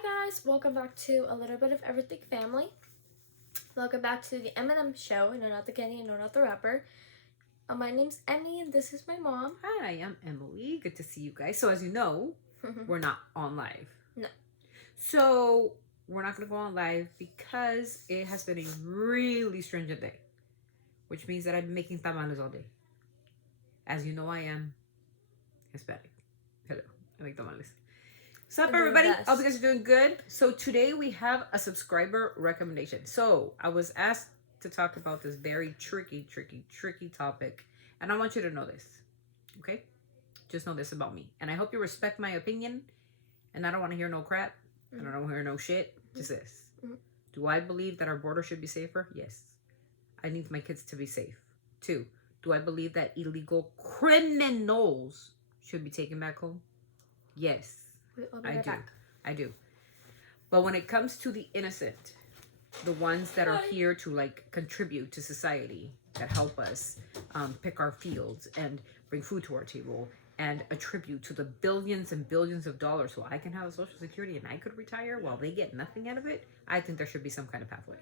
Hi guys, welcome back to a little bit of everything family. Welcome back to the Eminem show. No, not the Kenny, no, not the rapper. My name's Emmy and this is my mom. Hi, I'm Emily. Good to see you guys. So as you know, we're not on live. No. So we're not going to go on live because it has been a really stringent day, which means that I've been making tamales all day. As you know, I am Hispanic. Hello, I make tamales. What's up, everybody? Hope you guys are doing good. So today we have a subscriber recommendation. So I was asked to talk about this very tricky topic, and I want you to know this, okay? Just know this about me, and I hope you respect my opinion. And I don't want to hear no crap, and I don't want to hear no shit. Just this: do I believe that our border should be safer? Yes. I need my kids to be safe. 2, do I believe that illegal criminals should be taken back home? Yes. I do. But when it comes to the innocent, the ones that are here to contribute to society, that help us pick our fields and bring food to our table and attribute to the billions and billions of dollars so I can have a social security and I could retire while they get nothing out of it, I think there should be some kind of pathway.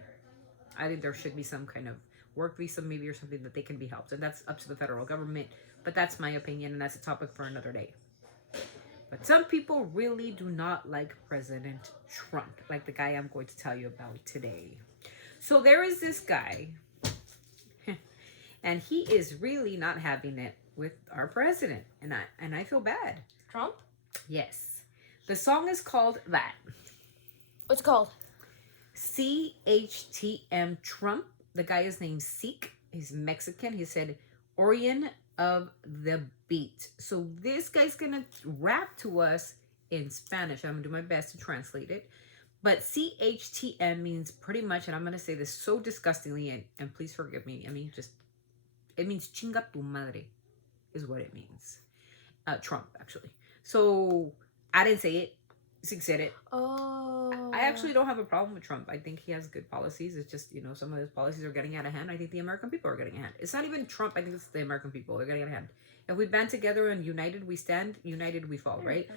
I think there should be some kind of work visa maybe or something that they can be helped. And that's up to the federal government. But that's my opinion, and that's a topic for another day. But some people really do not like President Trump, like the guy I'm going to tell you about today. So there is this guy, and he is really not having it with our president, and I feel bad. Trump? Yes. The song is called That. What's it called? CHTM Trump. The guy is named Seek. He's Mexican. He said, Orion of the Beat. So this guy's gonna rap to us in Spanish. I'm gonna do my best to translate it. But CHTM means pretty much, and I'm gonna say this so disgustingly, and please forgive me. I mean, it means chinga tu madre, is what it means. Trump, actually. So I didn't say it. Zeke said it. Oh. I actually don't have a problem with Trump. I think he has good policies. It's just, some of his policies are getting out of hand. I think the American people are getting out of hand. It's not even Trump. I think it's the American people. They're getting out of hand. If we band together and united we stand, united we fall, right?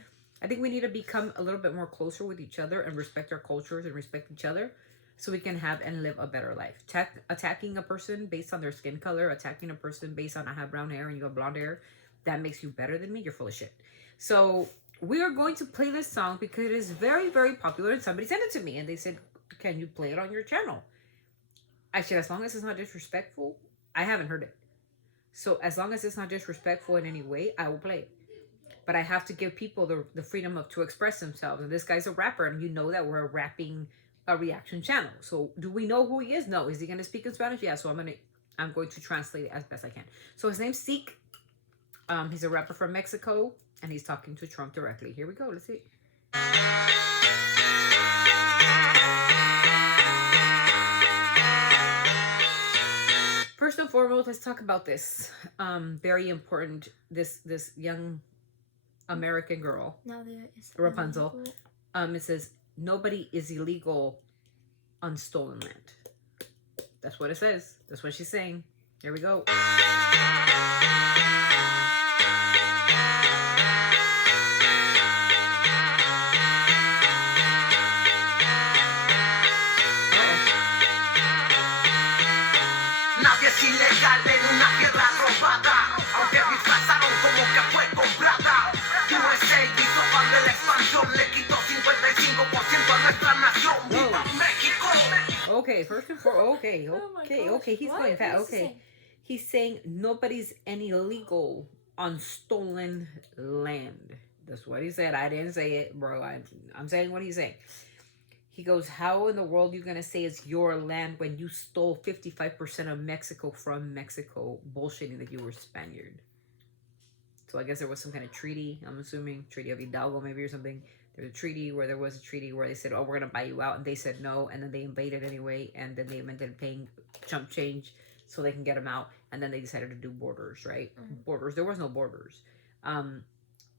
I think we need to become a little bit more closer with each other and respect our cultures and respect each other so we can have and live a better life. Attacking a person based on their skin color, attacking a person based on I have brown hair and you have blonde hair, that makes you better than me. You're full of shit. So we are going to play this song because it is very, very popular, and somebody sent it to me and they said, can you play it on your channel? I said, as long as it's not disrespectful. I haven't heard it. So as long as it's not disrespectful in any way, I will play it. But I have to give people the freedom to express themselves. And this guy's a rapper, and you know that we're a reaction channel. So do we know who he is? No. Is he going to speak in Spanish? Yeah, so I'm going to translate it as best I can. So his name's Seek. He's a rapper from Mexico, and he's talking to Trump directly. Here we go. Let's see. First and foremost, let's talk about this. Very important. This young American girl, Rapunzel. It says nobody is illegal on stolen land. That's what it says. That's what she's saying. Here we go. Ilegal en una tierra robada, aunque disfrazaron como que fue comprada. USA hizo fan de la expansión, le quitó 55% a nuestra nación. ¡Viva México! Okay, first and foremost, okay, he's going fast. Okay, he's saying nobody's any illegal on stolen land. That's what he said. I didn't say it, bro. I'm saying what he's saying. He goes, how in the world are you going to say it's your land when you stole 55% of Mexico from Mexico, bullshitting that you were Spaniard? So I guess there was some kind of treaty, I'm assuming, Treaty of Hidalgo maybe or something. There's a treaty where they said, oh, we're going to buy you out. And they said no, and then they invaded anyway, and then they ended up paying chump change so they can get them out. And then they decided to do borders, right? Borders. There was no borders.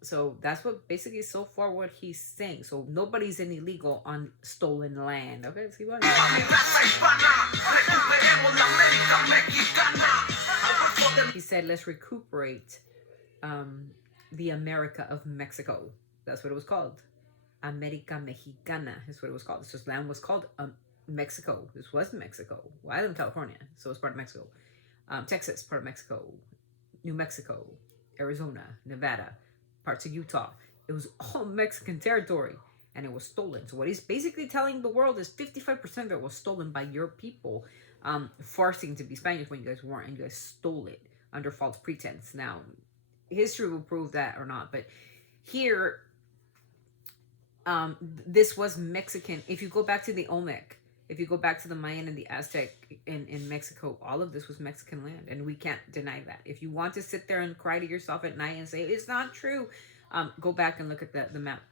So that's what basically so far what he's saying. So nobody's in illegal on stolen land. Okay, let's keep on. He said, let's recuperate the America of Mexico. That's what it was called. America Mexicana is what it was called. This land was called Mexico. This was Mexico. Well, I live in California, so it's part of Mexico. Texas, part of Mexico. New Mexico, Arizona, Nevada, parts of Utah. It was all Mexican territory, and it was stolen. So what he's basically telling the world is 55% of it was stolen by your people, forcing to be Spanish when you guys weren't, and you guys stole it under false pretense. Now, history will prove that or not, but here, this was Mexican. If you go back to the Olmec, if you go back to the Mayan and the Aztec in Mexico, all of this was Mexican land, and we can't deny that. If you want to sit there and cry to yourself at night and say it's not true, go back and look at the map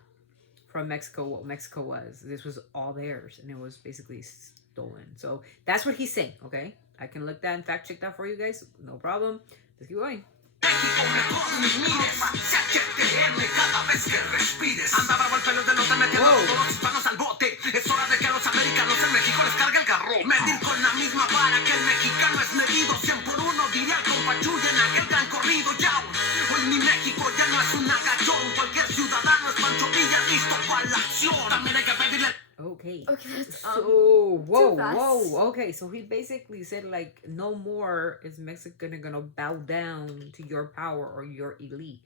from Mexico, what Mexico was. This was all theirs, and it was basically stolen. So that's what he's saying, okay? I can look that and fact check that for you guys. No problem. Let's keep going. México mejor ni mires, CHTM cada vez que respires. Anda bravo el pelo de no te metiendo todos los hispanos al bote. Es hora de que a los americanos en México les cargue el garrote. Medir con la misma vara que el mexicano es medido. 100 por 1 diría el compa Chuy en aquel gran corrido. Ya, hoy mi México ya no es un agachón. Cualquier ciudadano es Pancho Villa listo para la acción. También hay que pedirle. Okay. Okay, that's So too fast. Okay, so he basically said like no more is Mexico gonna bow down to your power or your elite.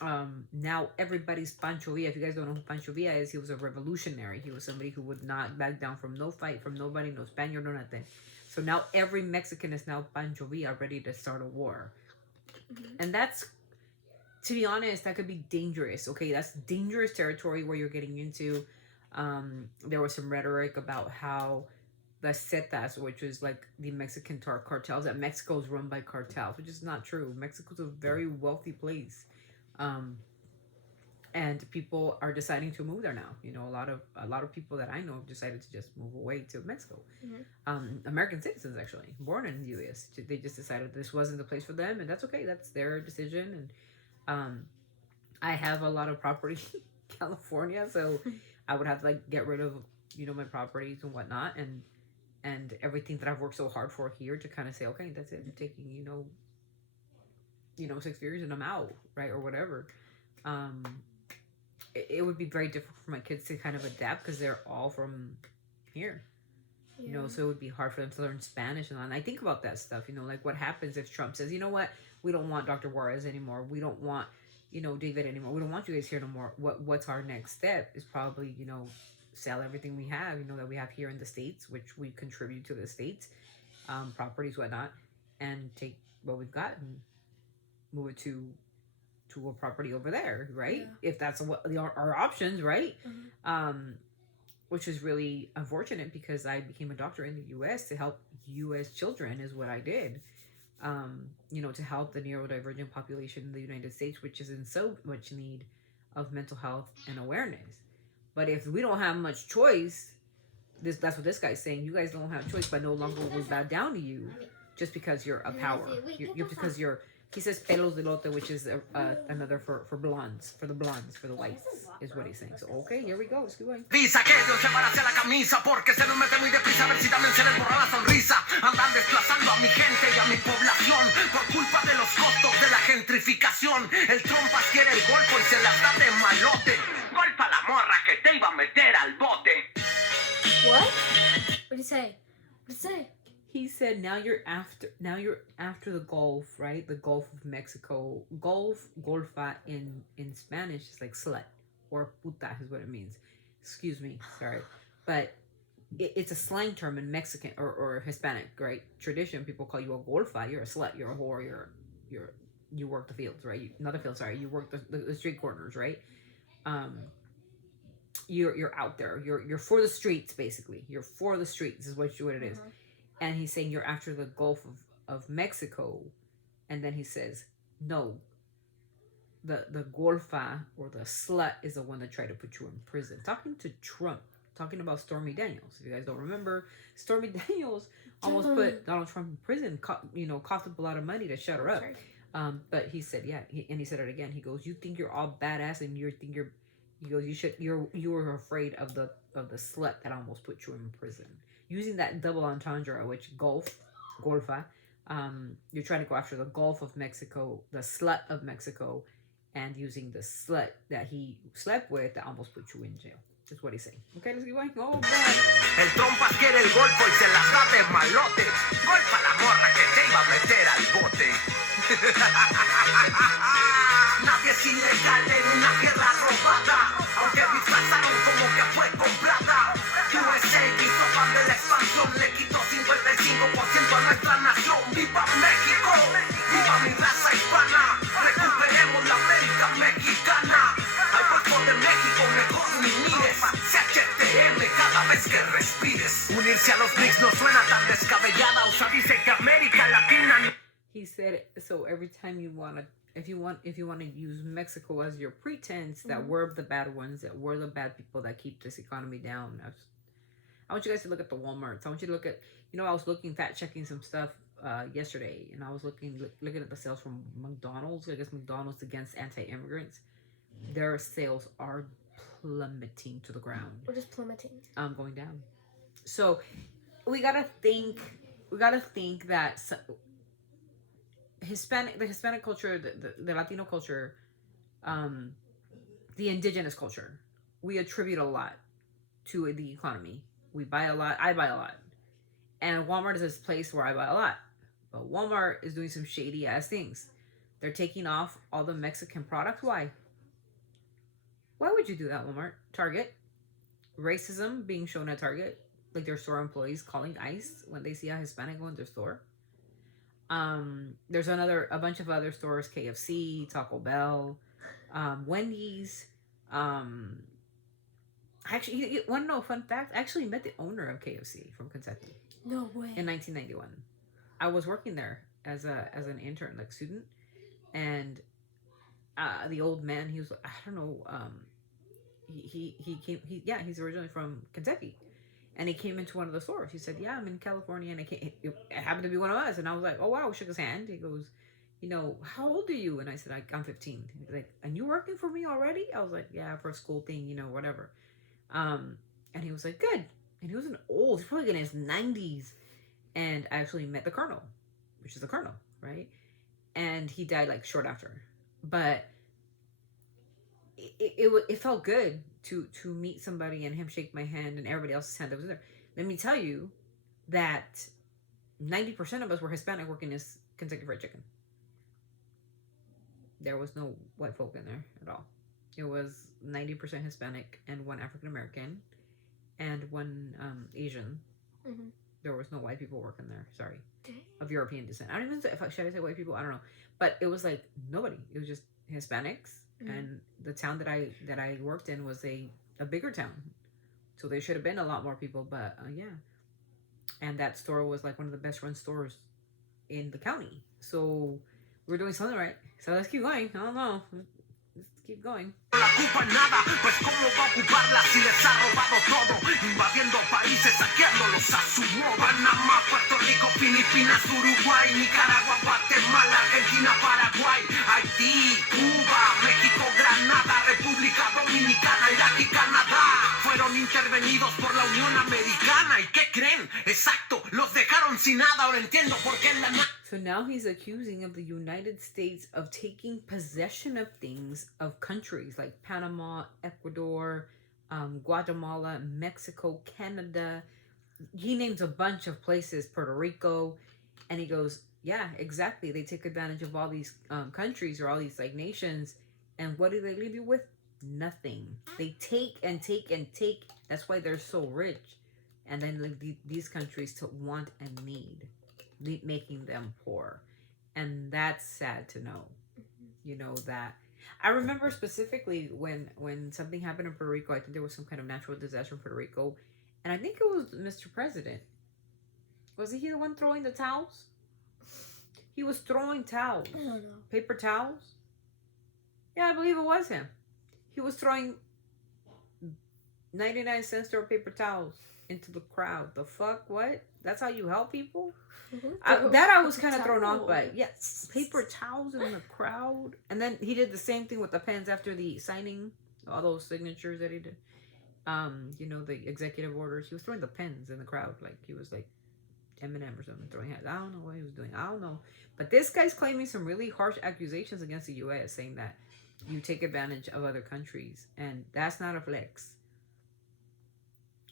Now everybody's Pancho Villa. If you guys don't know who Pancho Villa is, he was a revolutionary. He was somebody who would not back down from no fight, from nobody, no Spaniard, no nothing. So now every Mexican is now Pancho Villa, ready to start a war. And that's, to be honest, that could be dangerous. Okay, that's dangerous territory where you're getting into. There was some rhetoric about how the Zetas, which is like the Mexican cartels, that Mexico is run by cartels, which is not true. Mexico's a very wealthy place, and people are deciding to move there now. You know, a lot of people that I know have decided to just move away to Mexico. American citizens, actually born in the U.S. They just decided this wasn't the place for them, and that's okay. That's their decision. And I have a lot of property in California, so I would have to like get rid of, you know, my properties and whatnot, and everything that I've worked so hard for here to kind of say, okay, that's it. I'm taking, you know, 6 years and I'm out, right, or whatever. It would be very difficult for my kids to kind of adapt because they're all from here, you know, so it would be hard for them to learn Spanish and all. And I think about that stuff, you know, like what happens if Trump says, you know what, we don't want Dr. Juarez anymore. We don't want, you know, David anymore. We don't want you guys here no more. What's our next step is probably, you know, sell everything we have, you know, that we have here in the States, which we contribute to the States, properties, whatnot, and take what we've got and move it to a property over there, right? Yeah. If that's what our options, right? Which is really unfortunate because I became a doctor in the U.S. to help U.S. children is what I did. You know, to help the neurodivergent population in the United States, which is in so much need of mental health and awareness. But if we don't have much choice, that's what this guy's saying. You guys don't have choice, but no longer will we bow down to you just because you're a power. You're because you're. He says pelos de lote, which is another for blondes, for the whites, is what he's saying. So, okay, here we go. Let's go. Visa que Dios se para hacia la camisa porque se nos mete muy deprisa a ver si también se les borra la sonrisa. Andan desplazando a mi gente y a mi población por culpa de los costos de la gentrificación. El trompas quiere el golfo y se las da de malote. Golpa la morra que te iba a meter al bote. What? What did he say? What did he say? He said now you're after the Gulf, right? The Gulf of Mexico. Golfa in Spanish is like slut or puta is what it means. Excuse me, sorry. But it's a slang term in Mexican or Hispanic, right? Tradition, people call you a golfa, you're a slut, you're a whore, you work the fields, right? Not the fields, sorry. You work the street corners, right? You're out there. You're for the streets, basically. You're for the streets is what it is. And he's saying you're after the Gulf of Mexico. And then he says, no, the Golfa or the slut is the one that tried to put you in prison. Talking to Trump, talking about Stormy Daniels. If you guys don't remember, Stormy Daniels almost put Donald Trump in prison, coughed up a lot of money to shut her up. Right. But he said, yeah, he said it again. He goes, you think you're all badass and he goes, you were afraid of the slut that almost put you in prison. Using that double entendre, which Golfa, you're trying to go after the Gulf of Mexico, the slut of Mexico, and using the slut that he slept with that almost put you in jail. That's what he's saying. Okay, let's keep going. Oh, man. El trompas quiere el golfo y se las da de malote. Golfa la morra que te iba a meter al bote. Nadie es ilegal en una guerra robada, aunque disfrazaron como que fue comprada. USA hizo fan de la expansión, le quitó 55% a nuestra nación. ¡Viva México! ¡Viva mi raza hispana! ¡Recuperemos la América mexicana! Al Golfo de México mejor ni mires. CHTM cada vez que respires. Unirse a los BRICS no suena tan descabellada. USA dice que América Latina. He said, so every time you want to, if you want to use Mexico as your pretense that we're the bad ones, that we're the bad people that keep this economy down. I want you guys to look at the Walmarts. I want you to look at, I was fact checking some stuff yesterday, and I was looking at the sales from McDonald's. I guess McDonald's against anti-immigrants. Their sales are plummeting to the ground. Or just plummeting. Going down. So we gotta think that the Hispanic culture, the Latino culture, the indigenous culture, we attribute a lot to the economy. We buy a lot. I buy a lot. And Walmart is this place where I buy a lot. But Walmart is doing some shady ass things. They're taking off all the Mexican products. Why? Why would you do that, Walmart? Target. Racism being shown at Target. Like their store employees calling ICE when they see a Hispanic go in their store. There's a bunch of other stores, KFC, Taco Bell, Wendy's. Actually, you want to know a fun fact? I actually met the owner of KFC from Kentucky. No way. In 1991. I was working there as an intern, like student, and the old man, he was, I don't know, he's originally from Kentucky. And he came into one of the stores. He said, yeah, I'm in California. And it happened to be one of us. And I was like, oh, wow. Shook his hand. He goes, how old are you? And I said, I'm 15. He was like, and you working for me already? I was like, yeah, for a school thing, whatever. And he was like, good. And he wasn't old. He's probably in his 90s. And I actually met the colonel, which is the colonel, right? And he died like short after. But it felt good to meet somebody and him shake my hand and everybody else's hand that was there. Let me tell you that 90% of us were Hispanic working as Kentucky Fried Chicken. There was no white folk in there at all. It was 90% Hispanic and one African American and one Asian. Mm-hmm. There was no white people working there. Sorry. Dang. Of European descent. I don't even should I say white people? I don't know. But it was like nobody. It was just Hispanics. Mm-hmm. And the town that I worked in was a bigger town. So there should have been a lot more people. But yeah. And that store was like one of the best run stores in the county. So we're doing something right. So let's keep going. I don't know. Let's keep going. La culpa nada, pues cómo va a ocuparla si les ha robado todo, invadiendo países, saqueándolos a su modo. Panamá, Puerto Rico, Filipinas, Uruguay, Nicaragua, Guatemala, Argentina, Paraguay, Haití, Cuba, México, Granada, República Dominicana, Irak y Canadá fueron intervenidos por la Unión Americana. ¿Y qué creen? Exacto, los dejaron sin nada. Ahora entiendo por qué en la So now he's accusing of the United States of taking possession of things of countries like Panama, Ecuador, Guatemala, Mexico, Canada. He names a bunch of places, Puerto Rico, and he goes, yeah, exactly. They take advantage of all these countries or all these like nations, and what do they leave you with? Nothing. They take and take and take. That's why they're so rich, and then leave these countries to want and need, making them poor. And that's sad to know. That I remember specifically when something happened in Puerto Rico. I think there was some kind of natural disaster in Puerto Rico, and I think it was Mr. President. Was he the one throwing the towels? He was throwing towels. I don't know. Paper towels? Yeah, I believe it was him. He was throwing 99-cent store paper towels into the crowd. The fuck? What? That's how you help people? I was kind of thrown off by. Yes, paper towels in the crowd. And then he did the same thing with the pens after the signing, all those signatures that he did. The executive orders. He was throwing the pens in the crowd like he was like Eminem or something, throwing heads. I don't know what he was doing. I don't know. But this guy's claiming some really harsh accusations against the U.S., saying that you take advantage of other countries, and that's not a flex.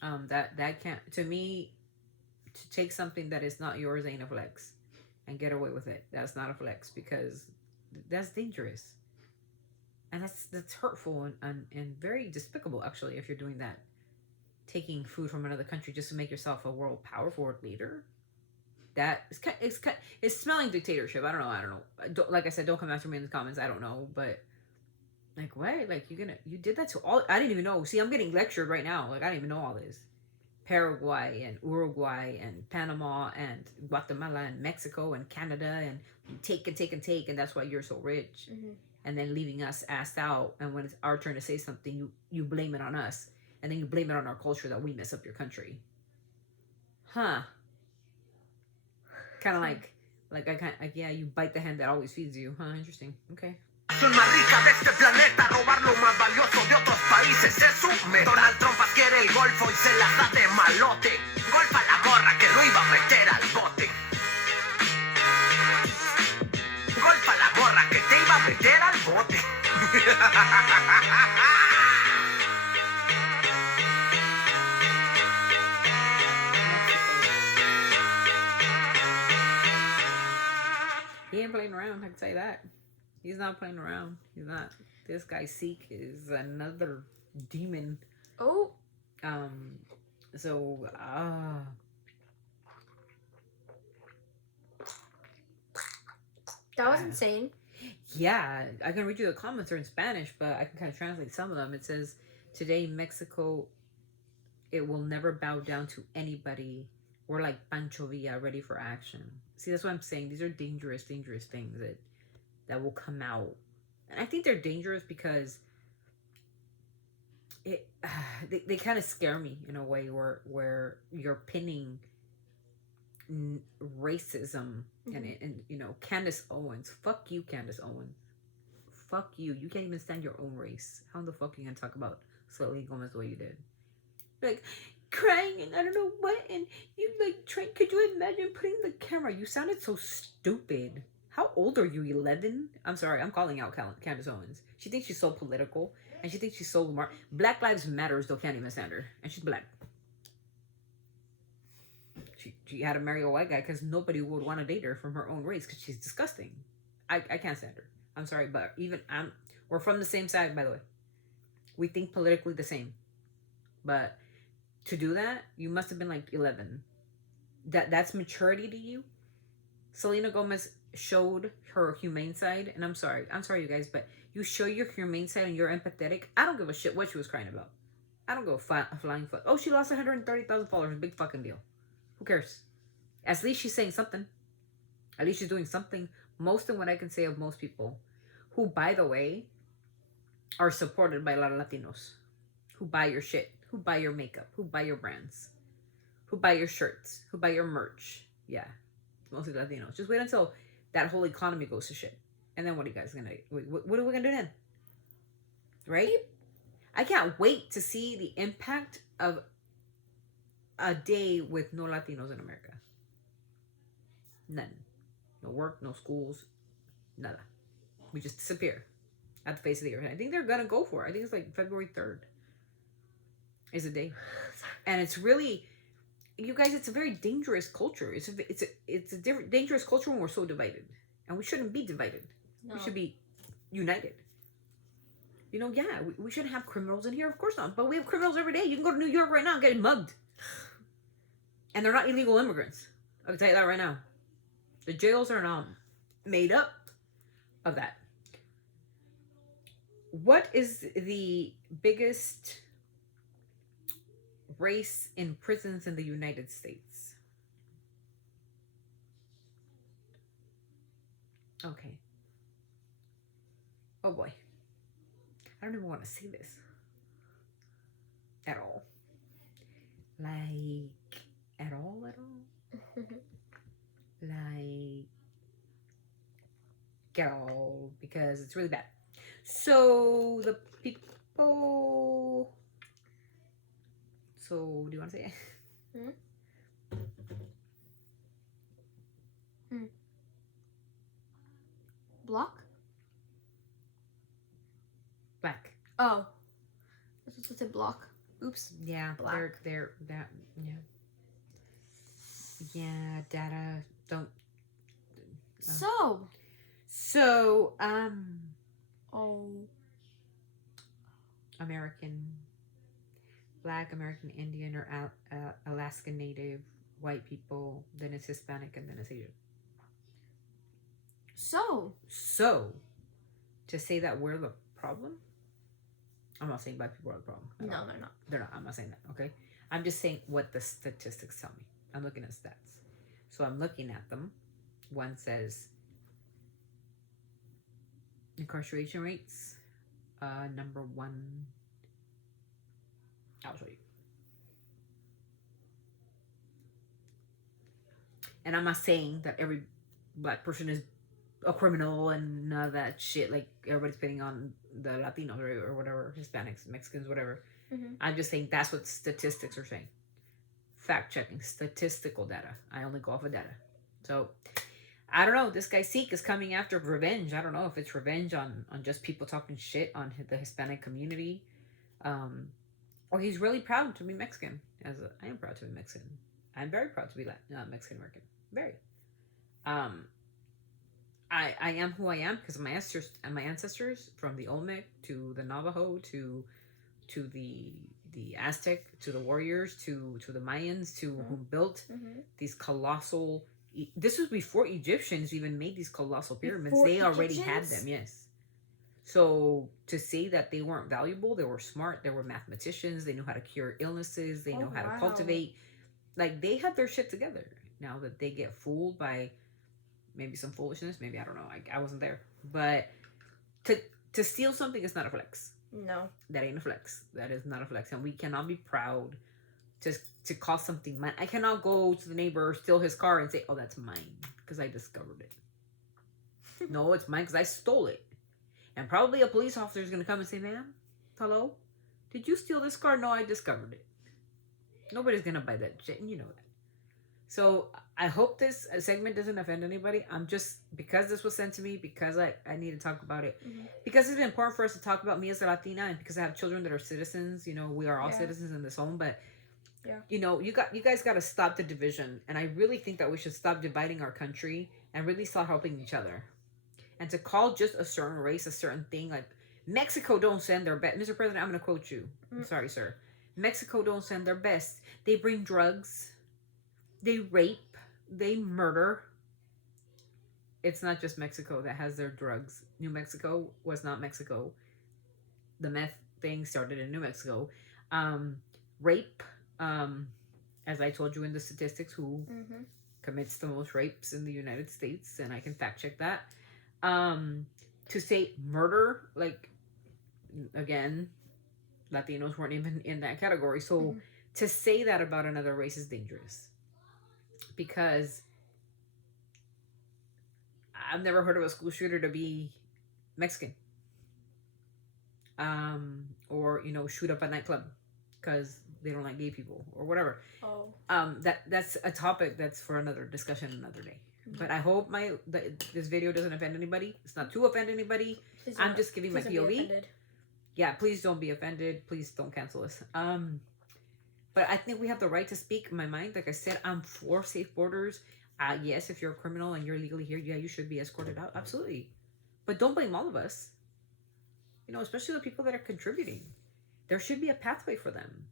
That can't, to me, to take something that is not yours ain't a flex, and get away with it. That's not a flex, because that's dangerous, and that's hurtful and very despicable, actually, if you're doing that, taking food from another country just to make yourself a world power forward leader. That it's smelling dictatorship. I don't know. Like I said, don't come after me in the comments. I don't know, but like, what? Like, you did that to all? I didn't even know. See, I'm getting lectured right now. Like, I didn't even know all this. Paraguay and Uruguay and Panama and Guatemala and Mexico and Canada, and you take and take and take, and that's why you're so rich. Mm-hmm. And then leaving us assed out. And when it's our turn to say something, you blame it on us, and then you blame it on our culture that we mess up your country. Huh? Kind of like yeah, you bite the hand that always feeds you. Huh? Interesting. Okay. Son más rica de este planeta, robar lo más valioso de otros países es su meta. Donald Trump quiere el golfo y se la da de malote. Golfa la morra que lo iba a meter al bote. Golfa la morra que te iba a meter al bote. He ain't playing around, I can say that. He's not playing around. He's not. This guy Seek is another demon. Oh. So, That was insane. yeah, I can read you the comments. They're in Spanish, but I can kind of translate some of them. It says, today, Mexico, it will never bow down to anybody. We're like Pancho Villa, ready for action. See, that's what I'm saying. These are dangerous, dangerous things that will come out. And I think they're dangerous because they kind of scare me in a way where you're pinning racism and you know, Candace Owens. Fuck you, Candace Owens. Fuck you. You can't even stand your own race. How the fuck are you gonna talk about Selena Gomez the way you did? Like, crying and I don't know what, and you like trying. Could you imagine putting the camera? You sounded so stupid. How old are you? 11? I'm sorry, I'm calling out Candace Owens. She thinks she's so political, and she thinks she's so smart. Black Lives Matter still can't even stand her, and she's black. She had to marry a white guy because nobody would want to date her from her own race because she's disgusting. I can't stand her. I'm sorry, but we're from the same side, by the way. We think politically the same, but to do that, you must have been like 11. That's maturity to you. Selena Gomez showed her humane side, and I'm sorry you guys, but you show your humane side and you're empathetic. I don't give a shit what she was crying about. I don't go a flying foot. Oh, she lost 130,000 followers. Big fucking deal. Who cares? At least she's saying something. At least she's doing something. Most of what I can say of most people, who, by the way, are supported by a lot of Latinos, who buy your shit, who buy your makeup, who buy your brands, who buy your shirts, who buy your merch. Yeah, it's mostly Latinos. Just wait until that whole economy goes to shit. And then what are you guys gonna, what are we gonna do then? Right? I can't wait to see the impact of a day with no Latinos in America. None. No work, no schools, nada. We just disappear at the face of the earth. I think they're gonna go for it. I think it's like February 3rd is the day. And it's really, you guys, it's a very dangerous culture. It's a different dangerous culture when we're so divided. And we shouldn't be divided. No. We should be united. You know, yeah, we shouldn't have criminals in here. Of course not. But we have criminals every day. You can go to New York right now and get mugged. And they're not illegal immigrants. I can tell you that right now. The jails are not made up of that. What is the biggest race in prisons in the United States? Okay. Oh boy. I don't even want to say this. At all. Like, at all? Like, at all. Because it's really bad. So, the people... So, do you want to say it? Block? Oh. This was supposed to block. Oops. Yeah, Black. they're that yeah, data don't. So. So Oh. Black American Indian or Alaska Native, white people, then it's Hispanic, and then it's Asian. So to say that we're the problem, I'm not saying black people are the problem. No, they're not. They're not. I'm not saying that. Okay, I'm just saying what the statistics tell me. I'm looking at stats, so I'm looking at them. One says incarceration rates. Number one. I'll show you. And I'm not saying that every black person is a criminal and none of that shit. Like everybody's putting on the Latinos or whatever, Hispanics, Mexicans, whatever. Mm-hmm. I'm just saying that's what statistics are saying. Fact checking, statistical data. I only go off of data. So I don't know. This guy Seek is coming after revenge. I don't know if it's revenge on just people talking shit on the Hispanic community, or he's really proud to be Mexican. I am proud to be Mexican. I'm very proud to be Mexican American. Very. I am who I am because of my ancestors from the Olmec to the Navajo to the Aztec to the warriors to the Mayans to who built these colossal. This was before Egyptians even made these colossal pyramids. Before they already had Egyptians? them. Yes. So to say that they weren't valuable, they were smart. They were mathematicians. They knew how to cure illnesses. They know how to cultivate. Like they had their shit together. Now that they get fooled by maybe some foolishness, maybe I don't know. I wasn't there, but to steal something is not a flex. No. That ain't a flex. That is not a flex, and we cannot be proud to call something mine. I cannot go to the neighbor, steal his car, and say, "Oh, that's mine," because I discovered it. No, it's mine because I stole it. And probably a police officer is going to come and say, "Ma'am, hello, did you steal this car?" "No, I discovered it." Nobody's going to buy that shit, and you know that. So I hope this segment doesn't offend anybody. I'm just, because this was sent to me, because I need to talk about it. Mm-hmm. Because it's important for us to talk about me as a Latina, and because I have children that are citizens. You know, we are all citizens in this home, but you know, you guys got to stop the division. And I really think that we should stop dividing our country and really start helping each other. And to call just a certain race a certain thing, like Mexico don't send their best. Mr. President, I'm going to quote you. I'm sorry, sir. Mexico don't send their best. They bring drugs. They rape. They murder. It's not just Mexico that has their drugs. New Mexico was not Mexico. The meth thing started in New Mexico. Rape, as I told you in the statistics, who commits the most rapes in the United States, and I can fact check that. To say murder, like, again, Latinos weren't even in that category. So to say that about another race is dangerous, because I've never heard of a school shooter to be Mexican, or, you know, shoot up a nightclub because they don't like gay people or whatever. That's a topic that's for another discussion another day. But I hope this video doesn't offend anybody. It's not to offend anybody. I'm just giving my POV. Yeah, please don't be offended. Please don't cancel us. But I think we have the right to speak my mind. Like I said, I'm for safe borders. Yes, if you're a criminal and you're legally here, yeah, you should be escorted out. Absolutely. But don't blame all of us. You know, especially the people that are contributing. There should be a pathway for them.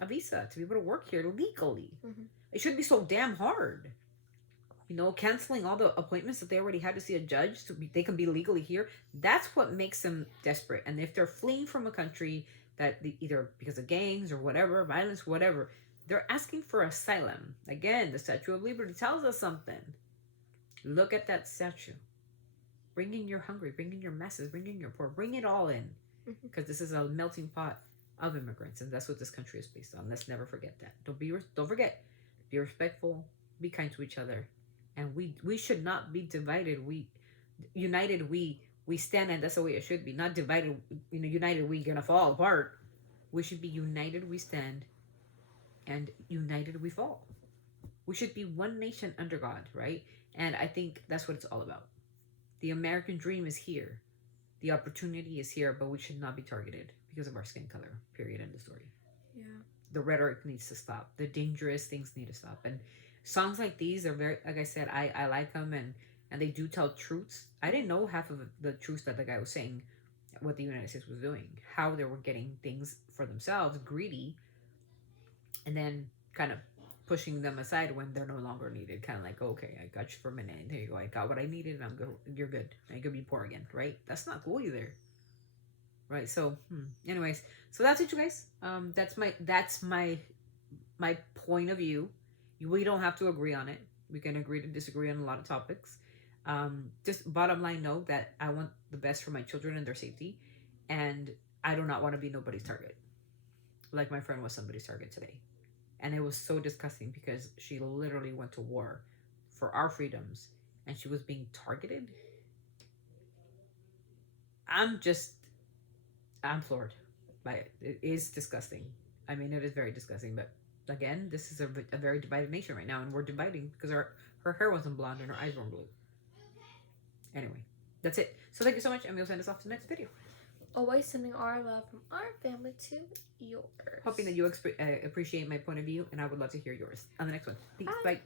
A visa to be able to work here legally. It shouldn't be so damn hard. You know, canceling all the appointments that they already had to see a judge so they can be legally here. That's what makes them desperate. And if they're fleeing from a country that either because of gangs or whatever, violence, whatever, they're asking for asylum. Again, the Statue of Liberty tells us something. Look at that statue. Bring in your hungry, bring in your masses, bring in your poor, bring it all in. Because this is a melting pot of immigrants, and that's what this country is based on. Let's never forget that. Don't forget. Be respectful. Be kind to each other. And we should not be divided. United we stand, and that's the way it should be. Not divided, you know, united we gonna fall apart. We should be united we stand, and united we fall. We should be one nation under God, right? And I think that's what it's all about. The American dream is here. The opportunity is here, but we should not be targeted. because of our skin color. Period. End of story. Yeah. The rhetoric needs to stop. The dangerous things need to stop. And songs like these are very, like I said, I like them, and they do tell truths. I didn't know half of the truths that the guy was saying, what the United States was doing, how they were getting things for themselves, greedy, and then kind of pushing them aside when they're no longer needed. Kind of like, okay, I got you for a minute. Here you go. I got what I needed, and I'm good. You're good. I could be poor again, right? That's not cool either. Right. So, anyways, so that's it, you guys. That's my point of view. We don't have to agree on it. We can agree to disagree on a lot of topics. Just bottom line, note that I want the best for my children and their safety, and I do not want to be nobody's target. Like my friend was somebody's target today, and it was so disgusting because she literally went to war for our freedoms, and she was being targeted. I'm floored by it. It is disgusting. I mean, it is very disgusting. But again, this is a very divided nation right now, and we're dividing because her hair wasn't blonde and her eyes weren't blue. Anyway, that's it. So thank you so much, and we'll send us off to the next video. Always sending our love from our family to yours. Hoping that you appreciate my point of view, and I would love to hear yours on the next one. Thanks. Bye. Bye.